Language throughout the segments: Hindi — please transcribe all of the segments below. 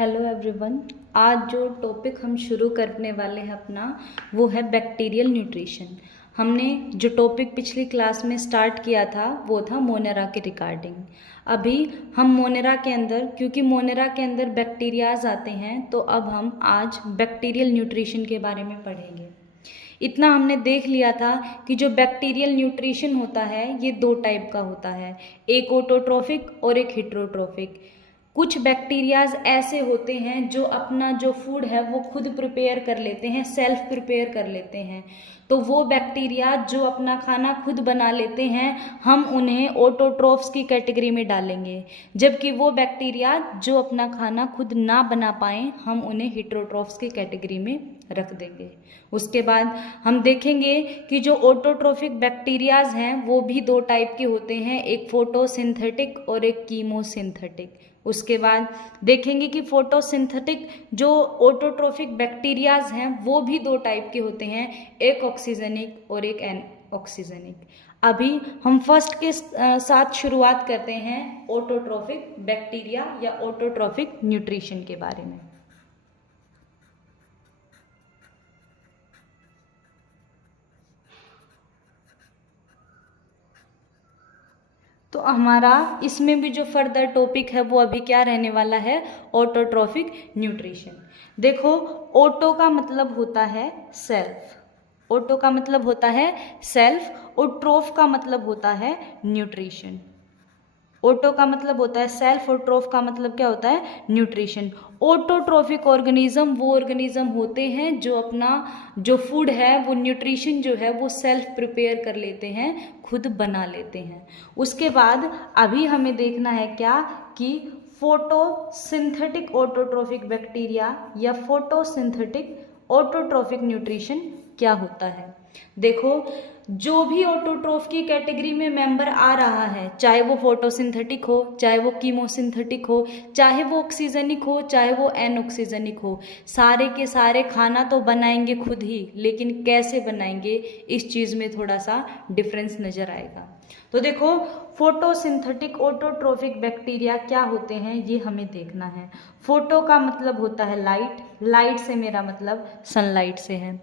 Hello everyone. आज जो टॉपिक हम शुरू करने वाले हैं अपना वो है बैक्टीरियल न्यूट्रिशन। हमने जो टॉपिक पिछली क्लास में स्टार्ट किया था वो था मोनेरा के रिगार्डिंग। अभी हम मोनेरा के अंदर, क्योंकि मोनेरा के अंदर बैक्टीरियाज आते हैं, तो अब हम आज बैक्टीरियल न्यूट्रिशन के बारे में पढ़ेंगे। इतना हमने देख लिया था कि जो बैक्टीरियल न्यूट्रिशन होता है ये दो टाइप का होता है, एक ऑटोट्रोफिक और एक हेटेरोट्रोफिक। कुछ बैक्टीरियाज ऐसे होते हैं जो अपना जो फूड है वो खुद प्रिपेयर कर लेते हैं, सेल्फ प्रिपेयर कर लेते हैं। तो वो बैक्टीरिया जो अपना खाना खुद बना लेते हैं हम उन्हें ऑटोट्रोफ्स की कैटेगरी में डालेंगे, जबकि वो बैक्टीरिया जो अपना खाना खुद ना बना पाएं हम उन्हें हेटेरोट्रोफ्स की कैटेगरी में रख देंगे। उसके बाद हम देखेंगे कि जो ऑटोट्रोफिक बैक्टीरियाज हैं वो भी दो टाइप के होते हैं, एक फोटोसिंथेटिक और एक कीमोसिंथेटिक। उसके बाद देखेंगे कि फोटोसिंथेटिक जो ऑटोट्रोफिक बैक्टीरियाज हैं वो भी दो टाइप के होते हैं, एक ऑक्सीजनिक और एक एनऑक्सीजनिक। अभी हम फर्स्ट के साथ शुरुआत करते हैं ऑटोट्रोफिक बैक्टीरिया या ऑटोट्रोफिक न्यूट्रिशन के बारे में। तो हमारा इसमें भी जो फर्दर टॉपिक है वो अभी क्या रहने वाला है, ऑटोट्रोफिक न्यूट्रिशन। देखो, ऑटो का मतलब होता है सेल्फ, ऑटो का मतलब होता है सेल्फ और ट्रोफ का मतलब होता है न्यूट्रिशन। ऑटो का मतलब होता है सेल्फ और ट्रोफ का मतलब क्या होता है, न्यूट्रिशन। ऑटोट्रोफिक ऑर्गेनिज्म वो ऑर्गेनिज्म होते हैं जो अपना जो फूड है वो न्यूट्रिशन जो है वो सेल्फ प्रिपेयर कर लेते हैं, खुद बना लेते हैं। उसके बाद अभी हमें देखना है क्या कि फोटोसिंथेटिक ऑटोट्रोफिक बैक्टीरिया या फोटोसिंथेटिक ऑटोट्रोफिक न्यूट्रिशन क्या होता है। देखो, जो भी ऑटोट्रोफ की कैटेगरी में मेंबर आ रहा है, चाहे वो फोटोसिंथेटिक हो, चाहे वो कीमोसिंथेटिक हो, चाहे वो ऑक्सीजनिक हो, चाहे वो एनऑक्सीजनिक हो, सारे के सारे खाना तो बनाएंगे खुद ही, लेकिन कैसे बनाएंगे इस चीज़ में थोड़ा सा डिफरेंस नज़र आएगा। तो देखो, फोटोसिंथेटिक ऑटोट्रोफिक बैक्टीरिया क्या होते हैं ये हमें देखना है। फोटो का मतलब होता है लाइट, लाइट से मेरा मतलब सनलाइट से है।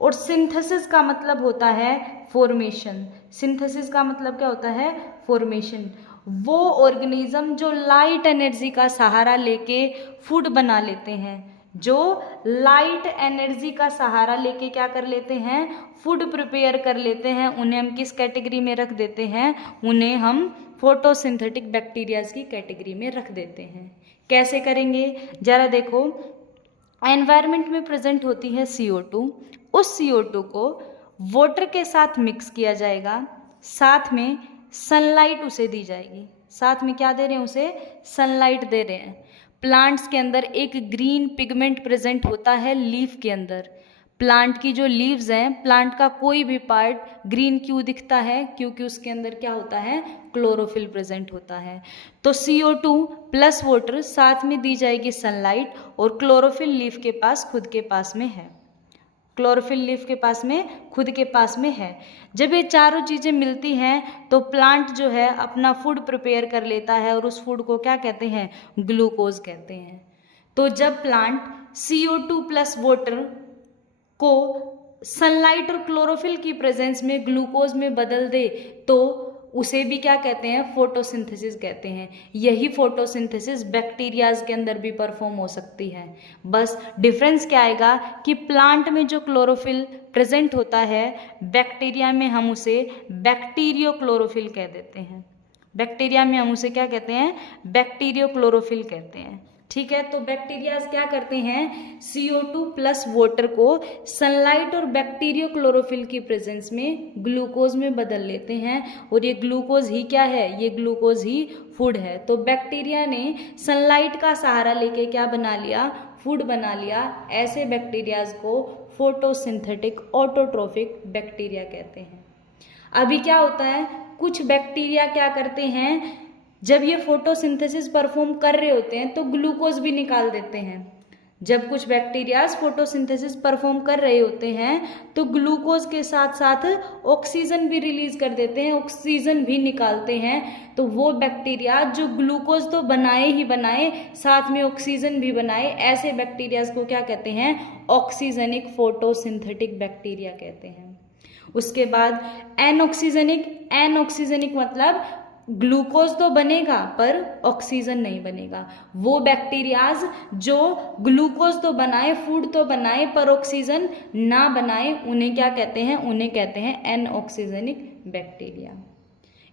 और सिंथेसिस का मतलब होता है फॉर्मेशन, सिंथेसिस का मतलब क्या होता है, फॉर्मेशन। वो ऑर्गेनिज्म जो लाइट एनर्जी का सहारा लेके फूड बना लेते हैं, जो लाइट एनर्जी का सहारा लेके क्या कर लेते हैं, फूड प्रिपेयर कर लेते हैं, उन्हें हम किस कैटेगरी में रख देते हैं, उन्हें हम फोटोसिंथेटिक बैक्टीरियाज की कैटेगरी में रख देते हैं। कैसे करेंगे जरा देखो, एनवायरनमेंट में प्रेजेंट होती है CO2, उस CO2 को वाटर के साथ मिक्स किया जाएगा, साथ में सनलाइट उसे दी जाएगी। साथ में क्या दे रहे हैं, उसे सनलाइट दे रहे हैं। प्लांट्स के अंदर एक ग्रीन पिगमेंट प्रेजेंट होता है लीफ के अंदर। प्लांट की जो लीव्स हैं, प्लांट का कोई भी पार्ट ग्रीन क्यों दिखता है, क्योंकि उसके अंदर क्या होता है, क्लोरोफिल प्रेजेंट होता है। तो CO2 प्लस वाटर, साथ में दी जाएगी सनलाइट, और क्लोरोफिल लीफ के पास खुद के पास में है, क्लोरोफिल लीफ के पास में खुद के पास में है। जब ये चारों चीज़ें मिलती हैं तो प्लांट जो है अपना फूड प्रिपेयर कर लेता है, और उस फूड को क्या कहते हैं, ग्लूकोज कहते हैं। तो जब प्लांट CO2 प्लस वाटर को सनलाइट और क्लोरोफिल की प्रेजेंस में ग्लूकोज में बदल दे तो उसे भी क्या कहते हैं, फोटोसिंथेसिस कहते हैं। यही फोटोसिंथेसिस बैक्टीरियाज के अंदर भी परफॉर्म हो सकती है। बस डिफरेंस क्या आएगा कि प्लांट में जो क्लोरोफिल प्रेजेंट होता है, बैक्टीरिया में हम उसे बैक्टीरियो क्लोरोफिल कह देते हैं। बैक्टीरिया में हम उसे क्या कहते हैं, बैक्टीरियो क्लोरोफिल कहते हैं। ठीक है, तो बैक्टीरियाज क्या करते हैं, CO2 प्लस वाटर को सनलाइट और बैक्टीरियो क्लोरोफिल की प्रेजेंस में ग्लूकोज में बदल लेते हैं, और ये ग्लूकोज ही क्या है, ये ग्लूकोज ही फूड है। तो बैक्टीरिया ने सनलाइट का सहारा लेके क्या बना लिया, फूड बना लिया। ऐसे बैक्टीरियाज को फोटोसिंथेटिक ऑटोट्रोफिक बैक्टीरिया कहते हैं। अभी क्या होता है, कुछ बैक्टीरिया क्या करते हैं, जब ये फोटोसिंथेसिस परफॉर्म कर रहे होते हैं तो ग्लूकोज भी निकाल देते हैं। जब कुछ बैक्टीरियाज फोटोसिंथेसिस परफॉर्म कर रहे होते हैं तो ग्लूकोज के साथ साथ ऑक्सीजन भी रिलीज कर देते हैं, ऑक्सीजन भी निकालते हैं। तो वो बैक्टीरियाज जो ग्लूकोज तो बनाए ही बनाए, साथ में ऑक्सीजन भी बनाए, ऐसे बैक्टीरियाज को क्या कहते हैं? ऑक्सीजनिक फोटोसिंथेटिक बैक्टीरिया कहते हैं। उसके बाद एनऑक्सीजनिक मतलब ग्लूकोज तो बनेगा पर ऑक्सीजन नहीं बनेगा। वो बैक्टीरियाज जो ग्लूकोज तो बनाए, फूड तो बनाए, पर ऑक्सीजन ना बनाए, उन्हें क्या कहते हैं? उन्हें कहते हैं एनऑक्सीजनिक बैक्टीरिया।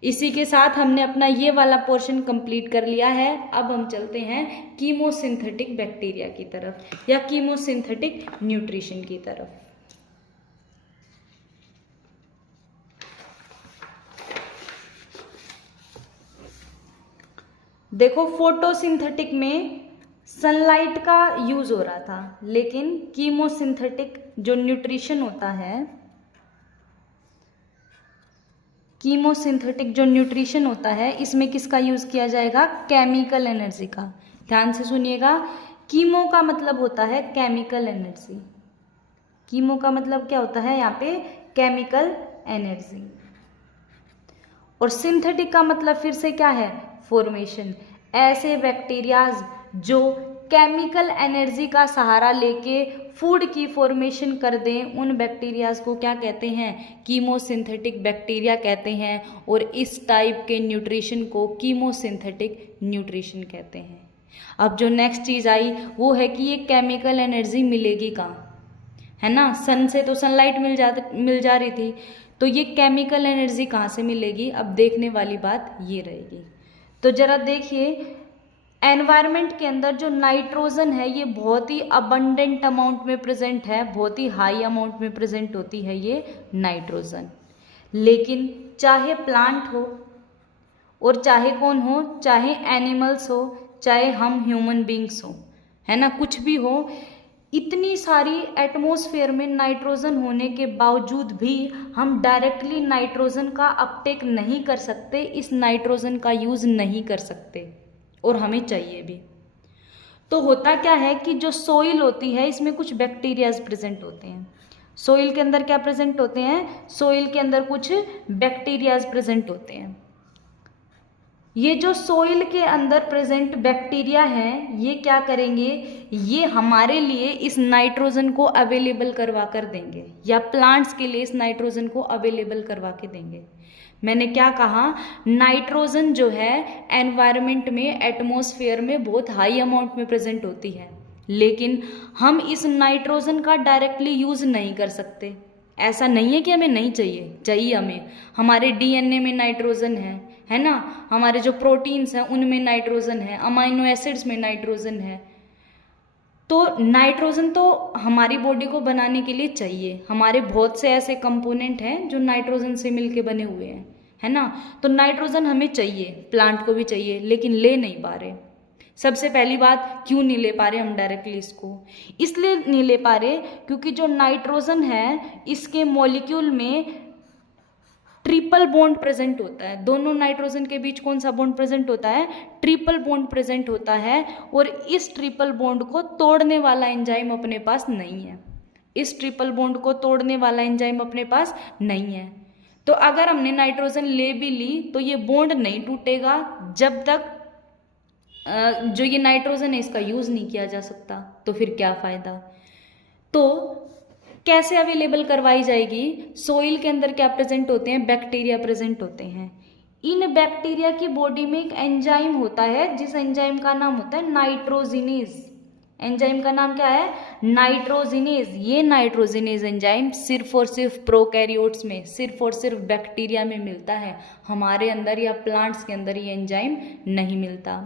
इसी के साथ हमने अपना ये वाला पोर्शन कंप्लीट कर लिया है। अब हम चलते हैं कीमोसिंथेटिक बैक्टीरिया की तरफ या कीमोसिंथेटिक न्यूट्रिशन की तरफ। देखो, फोटोसिंथेटिक में सनलाइट का यूज हो रहा था, लेकिन कीमोसिंथेटिक जो न्यूट्रिशन होता है, कीमोसिंथेटिक जो न्यूट्रिशन होता है, इसमें किसका यूज किया जाएगा? केमिकल एनर्जी का। ध्यान से सुनिएगा, कीमो का मतलब होता है केमिकल एनर्जी। कीमो का मतलब क्या होता है? यहाँ पे केमिकल एनर्जी। और सिंथेटिक का मतलब फिर से क्या है? फॉर्मेशन। ऐसे बैक्टीरियाज जो केमिकल एनर्जी का सहारा लेके फूड की फॉर्मेशन कर दें, उन बैक्टीरियाज को क्या कहते हैं? कीमोसिंथेटिक बैक्टीरिया कहते हैं। और इस टाइप के न्यूट्रिशन को कीमोसिंथेटिक न्यूट्रिशन कहते हैं। अब जो नेक्स्ट चीज़ आई वो है कि ये केमिकल एनर्जी मिलेगी कहाँ, है ना? सन से तो सनलाइट मिल जा रही थी, तो ये केमिकल एनर्जी कहाँ से मिलेगी? अब देखने वाली बात ये रहेगी। तो जरा देखिए, एनवायरनमेंट के अंदर जो नाइट्रोजन है ये बहुत ही अबंडेंट अमाउंट में प्रेजेंट है, बहुत ही हाई अमाउंट में प्रेजेंट होती है ये नाइट्रोजन। लेकिन चाहे प्लांट हो और चाहे कौन हो, चाहे एनिमल्स हो, चाहे हम ह्यूमन बींग्स हो, है ना, कुछ भी हो, इतनी सारी एटमॉस्फेयर में नाइट्रोजन होने के बावजूद भी हम डायरेक्टली नाइट्रोजन का अपटेक नहीं कर सकते, इस नाइट्रोजन का यूज नहीं कर सकते, और हमें चाहिए भी। तो होता क्या है कि जो सोइल होती है इसमें कुछ बैक्टीरियाज प्रेजेंट होते हैं। सोइल के अंदर क्या प्रेजेंट होते हैं? सोइल के अंदर कुछ बैक्टीरियाज प्रेजेंट होते हैं। ये जो सोइल के अंदर प्रेजेंट बैक्टीरिया हैं, ये क्या करेंगे? ये हमारे लिए इस नाइट्रोजन को अवेलेबल करवा कर देंगे, या प्लांट्स के लिए इस नाइट्रोजन को अवेलेबल करवा के देंगे। मैंने क्या कहा? नाइट्रोजन जो है एनवायरनमेंट में, एटमॉस्फेयर में बहुत हाई अमाउंट में प्रेजेंट होती है, लेकिन हम इस नाइट्रोजन का डायरेक्टली यूज नहीं कर सकते। ऐसा नहीं है कि हमें नहीं चाहिए, चाहिए हमें। हमारे डीएनए में नाइट्रोजन है ना, हमारे जो प्रोटीन्स हैं उनमें नाइट्रोजन है, अमाइनो एसिड्स में नाइट्रोजन है। तो नाइट्रोजन तो हमारी बॉडी को बनाने के लिए चाहिए। हमारे बहुत से ऐसे कंपोनेंट हैं जो नाइट्रोजन से मिलके बने हुए हैं, है ना। तो नाइट्रोजन हमें चाहिए, प्लांट को भी चाहिए, लेकिन ले नहीं पा रहे। सबसे पहली बात, क्यों नहीं ले पा रहे हम डायरेक्टली इसको? इसलिए नहीं ले पा रहे क्योंकि जो नाइट्रोजन है इसके मॉलिक्यूल में ट्रिपल बॉन्ड प्रेजेंट होता है। दोनों नाइट्रोजन के बीच कौन सा बॉन्ड प्रेजेंट होता है? ट्रिपल बॉन्ड प्रेजेंट होता है। और इस ट्रिपल बॉन्ड को तोड़ने वाला एंजाइम अपने पास नहीं है। इस ट्रिपल बॉन्ड को तोड़ने वाला एंजाइम अपने पास नहीं है। तो अगर हमने नाइट्रोजन ले भी ली तो ये बॉन्ड नहीं टूटेगा जब तक जो ये नाइट्रोजन है इसका यूज नहीं किया जा सकता। तो फिर क्या फायदा? तो कैसे अवेलेबल करवाई जाएगी? सोइल के अंदर क्या प्रेजेंट होते हैं? बैक्टीरिया प्रेजेंट होते हैं। इन बैक्टीरिया की बॉडी में एक एंजाइम होता है जिस एंजाइम का नाम होता है नाइट्रोजिनेज। एंजाइम का नाम क्या है? नाइट्रोजिनेज। ये नाइट्रोजिनेज एंजाइम सिर्फ और सिर्फ प्रोकैरियोट्स में, सिर्फ और सिर्फ बैक्टीरिया में मिलता है। हमारे अंदर या प्लांट्स के अंदर ये एंजाइम नहीं मिलता।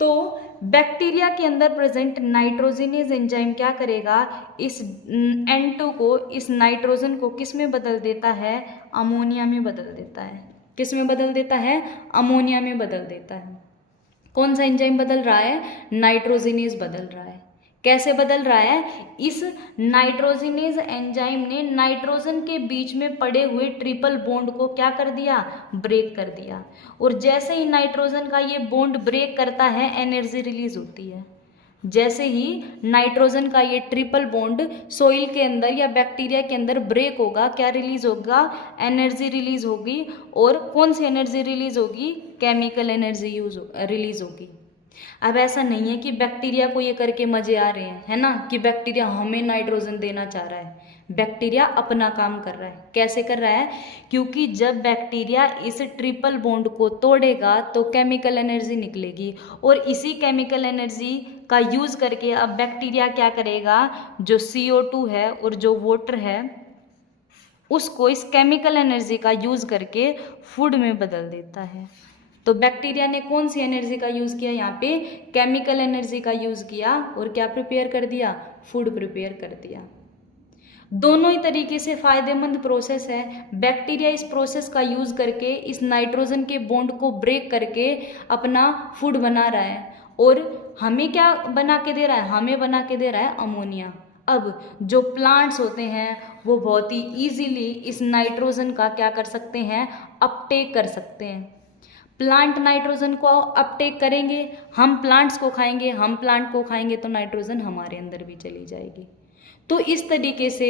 तो बैक्टीरिया के अंदर प्रेजेंट नाइट्रोजिनेज एंजाइम क्या करेगा? इस N2 को, इस नाइट्रोजन को किस में बदल देता है? अमोनिया में बदल देता है। किस में बदल देता है? अमोनिया में बदल देता है। कौन सा एंजाइम बदल रहा है? नाइट्रोजिनेज बदल रहा है। कैसे बदल रहा है? इस नाइट्रोजिनेज एंजाइम ने नाइट्रोजन के बीच में पड़े हुए ट्रिपल बॉन्ड को क्या कर दिया? ब्रेक कर दिया। और जैसे ही नाइट्रोजन का ये बॉन्ड ब्रेक करता है एनर्जी रिलीज होती है। जैसे ही नाइट्रोजन का ये ट्रिपल बॉन्ड सोइल के अंदर या बैक्टीरिया के अंदर ब्रेक होगा, क्या रिलीज होगा, एनर्जी रिलीज होगी। और कौन सी एनर्जी रिलीज होगी, केमिकल एनर्जी रिलीज होगी। अब ऐसा नहीं है कि बैक्टीरिया को ये करके मजे आ रहे हैं, है ना, कि बैक्टीरिया हमें नाइट्रोजन देना चाह रहा है। बैक्टीरिया अपना काम कर रहा है। कैसे कर रहा है, क्योंकि जब बैक्टीरिया इस ट्रिपल बॉन्ड को तोड़ेगा तो केमिकल एनर्जी निकलेगी, और इसी केमिकल एनर्जी का यूज करके अब बैक्टीरिया क्या करेगा, जो CO2 है और जो वाटर है उसको इस केमिकल एनर्जी का यूज करके फूड में बदल देता है। तो बैक्टीरिया ने कौन सी एनर्जी का यूज किया, यहाँ पे केमिकल एनर्जी का यूज किया, और क्या प्रिपेयर कर दिया, फूड प्रिपेयर कर दिया। दोनों ही तरीके से फायदेमंद प्रोसेस है। बैक्टीरिया इस प्रोसेस का यूज करके इस नाइट्रोजन के बॉन्ड को ब्रेक करके अपना फूड बना रहा है, और हमें क्या बना के दे रहा है, हमें बना के दे रहा है अमोनिया। अब जो प्लांट्स होते हैं वो बहुत ही इजीली इस नाइट्रोजन का क्या कर सकते हैं, अपटेक कर सकते हैं। प्लांट नाइट्रोजन को अपटेक करेंगे, हम प्लांट्स को खाएंगे, हम प्लांट को खाएंगे तो नाइट्रोजन हमारे अंदर भी चली जाएगी। तो इस तरीके से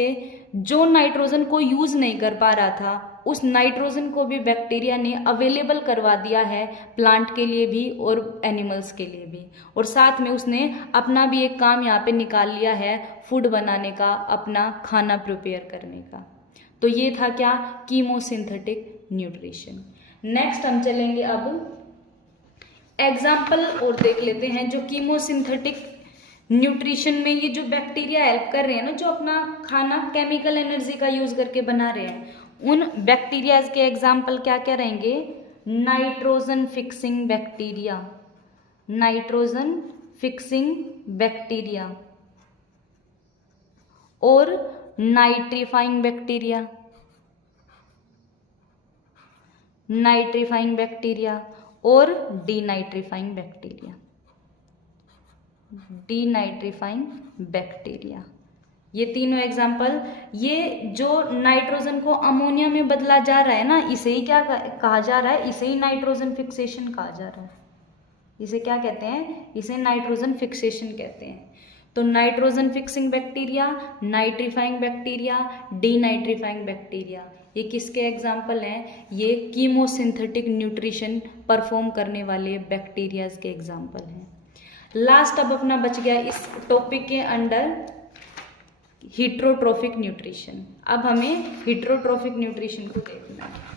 जो नाइट्रोजन को यूज नहीं कर पा रहा था उस नाइट्रोजन को भी बैक्टीरिया ने अवेलेबल करवा दिया है, प्लांट के लिए भी और एनिमल्स के लिए भी। और साथ में उसने अपना भी एक काम यहाँ पे निकाल लिया है, फूड बनाने का, अपना खाना प्रिपेयर करने का। तो ये था क्या, कीमोसिंथेटिक न्यूट्रिशन। नेक्स्ट हम चलेंगे अब एग्जाम्पल और देख लेते हैं, जो कीमोसिंथेटिक न्यूट्रिशन में ये जो बैक्टीरिया हेल्प कर रहे हैं ना, जो अपना खाना केमिकल एनर्जी का यूज करके बना रहे हैं, उन बैक्टीरियाज के एग्जाम्पल क्या क्या रहेंगे, nitrogen fixing bacteria, nitrogen fixing bacteria, और नाइट्रीफाइंग बैक्टीरिया, नाइट्रीफाइंग बैक्टीरिया, और डीनाइट्रीफाइंग बैक्टीरिया, डीनाइट्रीफाइंग बैक्टीरिया। ये तीनों एग्जाम्पल, ये जो नाइट्रोजन को अमोनिया में बदला जा रहा है ना, इसे ही क्या कहा जा रहा है, इसे ही नाइट्रोजन फिक्सेशन कहा जा रहा है। इसे क्या कहते हैं, इसे नाइट्रोजन फिक्सेशन कहते हैं। तो nitrogen fixing bacteria, nitrifying bacteria, denitrifying bacteria, ये किसके एग्जाम्पल हैं, ये कीमोसिंथेटिक न्यूट्रिशन परफॉर्म करने वाले बैक्टीरियाज के एग्जाम्पल हैं। लास्ट अब अपना बच गया इस टॉपिक के अंडर हीट्रोट्रोफिक न्यूट्रिशन। अब हमें हीट्रोट्रोफिक न्यूट्रिशन को देखना है।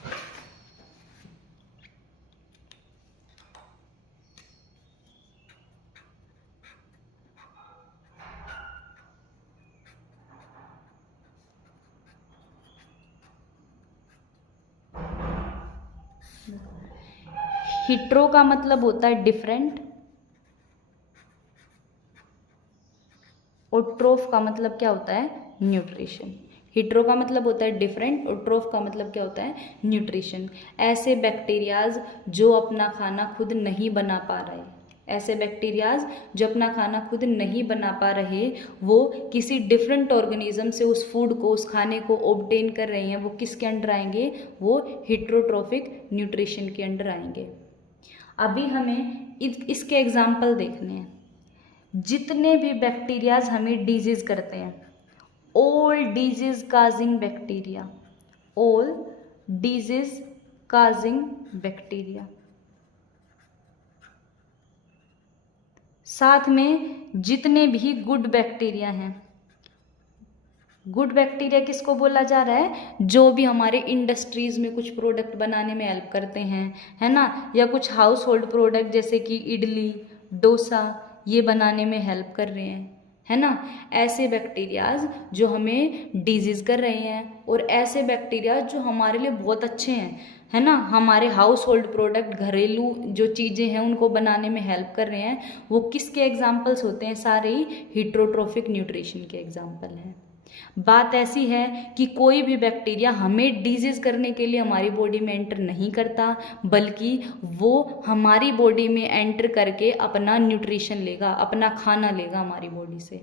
हीट्रो का मतलब होता है डिफरेंट, और ट्रोफ का मतलब क्या होता है, न्यूट्रिशन। हीट्रो का मतलब होता है डिफरेंट, और ट्रोफ का मतलब क्या होता है, न्यूट्रिशन। ऐसे बैक्टीरियाज जो अपना खाना खुद नहीं बना पा रहे, ऐसे बैक्टीरियाज जो अपना खाना खुद नहीं बना पा रहे, वो किसी डिफरेंट ऑर्गेनिज्म से उस फूड को, उस खाने को ऑब्टेन कर रहे हैं, वो किसके अंडर आएंगे, वो हीट्रोट्रोफिक न्यूट्रिशन के अंडर आएंगे। अभी हमें इसके एग्जाम्पल देखने हैं। जितने भी बैक्टीरियाज हमें डिजीज करते हैं, all disease causing bacteria, all disease causing bacteria, साथ में जितने भी गुड बैक्टीरिया हैं। गुड बैक्टीरिया किसको बोला जा रहा है, जो भी हमारे इंडस्ट्रीज में कुछ प्रोडक्ट बनाने में हेल्प करते हैं, है ना, या कुछ हाउस होल्ड प्रोडक्ट जैसे कि इडली, डोसा, ये बनाने में हेल्प कर रहे हैं, है ना। ऐसे बैक्टीरियाज जो हमें डिजीज कर रहे हैं, और ऐसे बैक्टीरियाज जो हमारे लिए बहुत अच्छे हैं, है ना, हमारे हाउस होल्ड प्रोडक्ट, घरेलू जो चीज़ें हैं उनको बनाने में हेल्प कर रहे हैं, वो किसके एग्जाम्पल्स होते हैं, सारे ही हीट्रोट्रोफिक न्यूट्रिशन के एग्जाम्पल हैं। बात ऐसी है कि कोई भी बैक्टीरिया हमें डिजीज करने के लिए हमारी बॉडी में एंटर नहीं करता, बल्कि वो हमारी बॉडी में एंटर करके अपना न्यूट्रिशन लेगा, अपना खाना लेगा हमारी बॉडी से।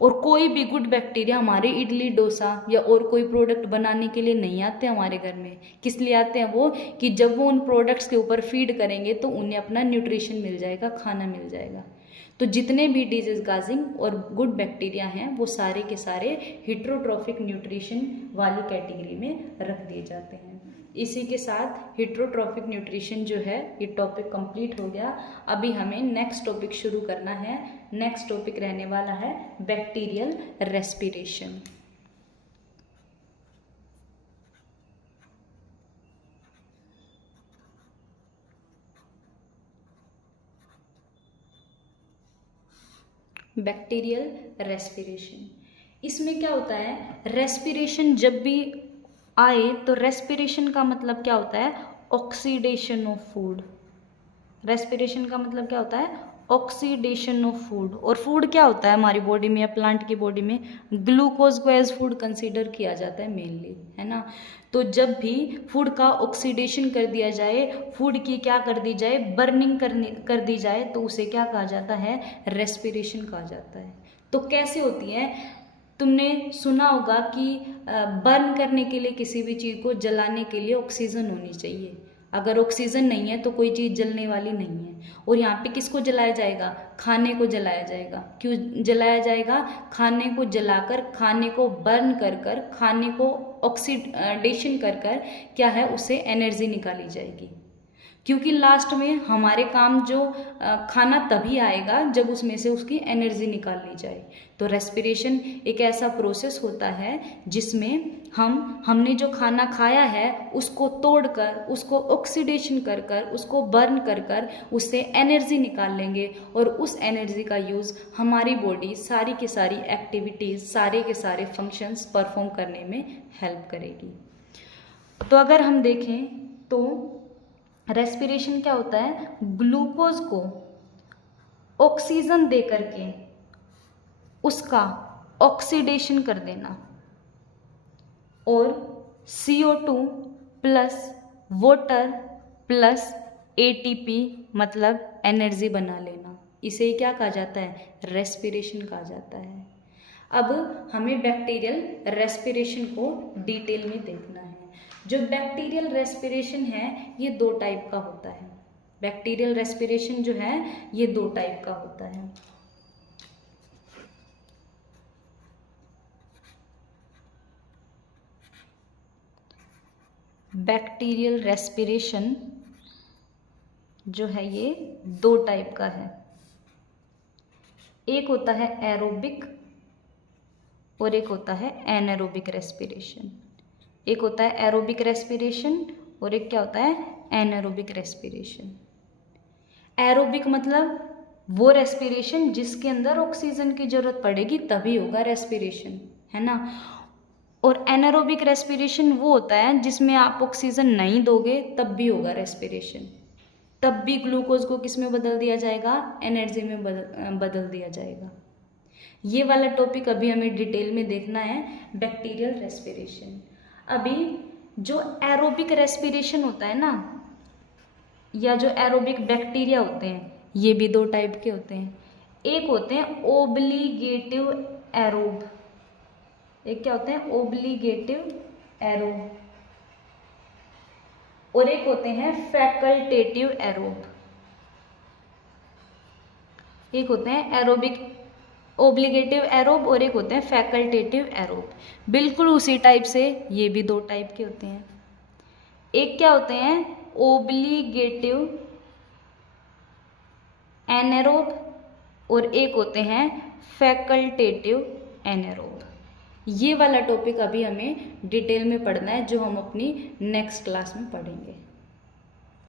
और कोई भी गुड बैक्टीरिया हमारे इडली, डोसा या और कोई प्रोडक्ट बनाने के लिए नहीं आते हमारे घर में। किस लिए आते हैं वो, कि जब वो उन प्रोडक्ट्स के ऊपर फीड करेंगे तो उन्हें अपना न्यूट्रिशन मिल जाएगा, खाना मिल जाएगा। तो जितने भी डिजीज काजिंग और गुड बैक्टीरिया हैं वो सारे के सारे हेटेरोट्रॉफिक न्यूट्रिशन वाली कैटेगरी में रख दिए जाते हैं। इसी के साथ हेटेरोट्रॉफिक न्यूट्रिशन जो है ये टॉपिक कंप्लीट हो गया। अभी हमें नेक्स्ट टॉपिक शुरू करना है। नेक्स्ट टॉपिक रहने वाला है बैक्टीरियल रेस्पिरेशन। बैक्टीरियल रेस्पिरेशन, इसमें क्या होता है, रेस्पिरेशन जब भी आए तो रेस्पिरेशन का मतलब क्या होता है, ऑक्सीडेशन ऑफ फूड। रेस्पिरेशन का मतलब क्या होता है, ऑक्सीडेशन ऑफ फूड। और फूड क्या होता है हमारी बॉडी में या प्लांट की बॉडी में, ग्लूकोज को एज फूड कंसीडर किया जाता है मेनली, है ना। तो जब भी फूड का ऑक्सीडेशन कर दिया जाए, फूड की क्या कर दी जाए, बर्निंग कर दी जाए, तो उसे क्या कहा जाता है, रेस्पिरेशन कहा जाता है। तो कैसे होती है, तुमने सुना होगा कि बर्न करने के लिए, किसी भी चीज़ को जलाने के लिए ऑक्सीजन होनी चाहिए। अगर ऑक्सीजन नहीं है तो कोई चीज़ जलने वाली नहीं है। और यहाँ पे किसको जलाया जाएगा, खाने को जलाया जाएगा। क्यों जलाया जाएगा, खाने को जलाकर, खाने को बर्न कर कर, खाने को ऑक्सीडेशन कर कर क्या है, उससे एनर्जी निकाली जाएगी। क्योंकि लास्ट में हमारे काम जो खाना तभी आएगा जब उसमें से उसकी एनर्जी निकाल ली जाए। तो रेस्पिरेशन एक ऐसा प्रोसेस होता है जिसमें हमने जो खाना खाया है उसको तोड़कर, उसको ऑक्सीडेशन कर कर, उसको बर्न कर कर उससे एनर्जी निकाल लेंगे और उस एनर्जी का यूज़ हमारी बॉडी सारी की सारी एक्टिविटीज़, सारे के सारे फंक्शंस परफॉर्म करने में हेल्प करेगी। तो अगर हम देखें तो रेस्पिरेशन क्या होता है, ग्लूकोज को ऑक्सीजन दे करके उसका ऑक्सीडेशन कर देना और CO2 plus water plus ATP मतलब एनर्जी बना लेना, इसे क्या कहा जाता है, रेस्पिरेशन कहा जाता है। अब हमें बैक्टीरियल रेस्पिरेशन को डिटेल में देखना है। जो बैक्टीरियल रेस्पिरेशन है ये 2 टाइप का होता है। बैक्टीरियल रेस्पिरेशन जो है ये 2 टाइप का होता है। बैक्टीरियल रेस्पिरेशन जो है ये 2 टाइप का है। एक होता है एरोबिक और एक होता है एनारोबिक रेस्पिरेशन। एक होता है एरोबिक रेस्पिरेशन और एक क्या होता है, एनारोबिक रेस्पिरेशन। एरोबिक मतलब वो रेस्पिरेशन जिसके अंदर ऑक्सीजन की जरूरत पड़ेगी तभी होगा रेस्पिरेशन, है ना। और एनारोबिक रेस्पिरेशन वो होता है जिसमें आप ऑक्सीजन नहीं दोगे तब भी होगा रेस्पिरेशन, तब भी ग्लूकोज को किस में बदल दिया जाएगा, एनर्जी में बदल दिया जाएगा। ये वाला टॉपिक अभी हमें डिटेल में देखना है, बैक्टीरियल रेस्पिरेशन। अभी जो एरोबिक रेस्पिरेशन होता है ना, या जो एरोबिक बैक्टीरिया होते हैं, ये भी 2 टाइप के होते हैं। एक होते हैं ओब्लिगेटिव एरोब, एक क्या होते हैं, ओब्लिगेटिव एरोब, और एक होते हैं फैकल्टेटिव एरोब। एक होते हैं एरोबिक ओब्लिगेटिव एरोब और एक होते हैं फैकल्टेटिव एरोब। बिल्कुल उसी टाइप से ये भी 2 टाइप के होते हैं। एक क्या होते हैं, ओब्लिगेटिव एनारोब और एक होते हैं फैकल्टेटिव एनारोब। ये वाला टॉपिक अभी हमें डिटेल में पढ़ना है, जो हम अपनी नेक्स्ट क्लास में पढ़ेंगे।